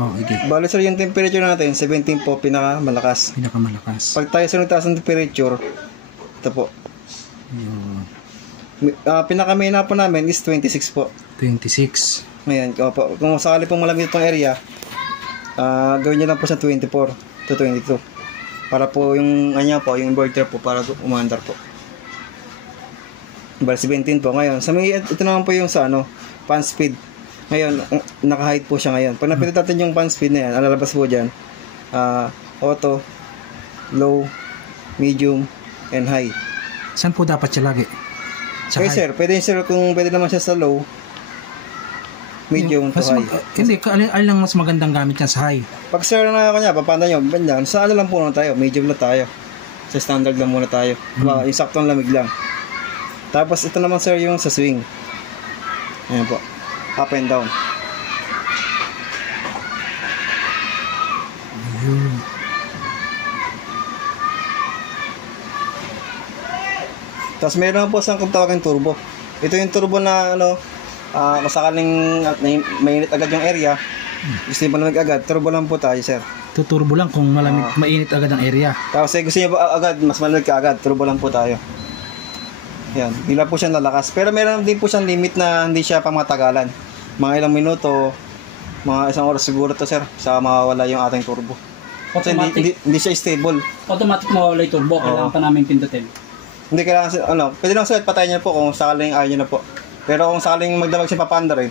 Oh, okay. Bali sir, yung temperature natin, 17 po, pinakamalakas. Pinakamalakas. Pag tayo sa nagtaas ng temperature, ito po. Pinaka-main po namin is 26 po. 26. Ngayon, kung sakali pong malamig itong area, gawin nyo lang po sa 24 to 22. Para po yung, yung inverter po, para umandar po. Bali 17 po. Ngayon, ito naman po yung sa fan speed. Ngayon, naka-height po siya ngayon. Pag napilit natin yung fan speed na yan, alalabas po dyan, auto, low, medium, and high. Saan po dapat siya lagi? Okay sir, pwede sir kung pwede naman siya sa low, medium to high. Hindi, alin lang mas magandang gamit niya sa high? Pag sir na kanya, papanda nyo, ganyan, sa lang po na tayo, medium na tayo. Sa standard lang muna tayo. Yung saktong lamig lang. Tapos ito naman sir yung sa swing. Ayan po. Up and down. Tapos meron po sa kung tawagin turbo. Ito yung turbo na masakaling mainit agad yung area. Gusto nyo malamig agad, turbo lang po tayo sir. Tuturbo lang kung malamig, mainit agad ang area. Tapos gusto nyo ba agad, mas malamig ka agad, turbo lang po tayo. Yan, bila po siya lalakas. Pero meron din po siyang limit na hindi siya pamatagalan. Mga ilang minuto, mga isang oras siguro to sir, sa mawawala yung ating turbo. Kasi hindi siya stable. Automatic mawawala yung turbo, kailangan pa namin pindutin. Hindi kailangan, pwede lang sir, patayin niyo po kung sakaling ayaw niyo na po. Pero kung sakaling magdamag siya papanda rin,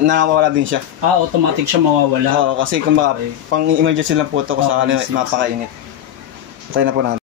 nawawala din siya. Automatic siya mawawala. Oo, kasi kung pang emergency lang po ito kung sakaling mapakainit. Patayin na po natin.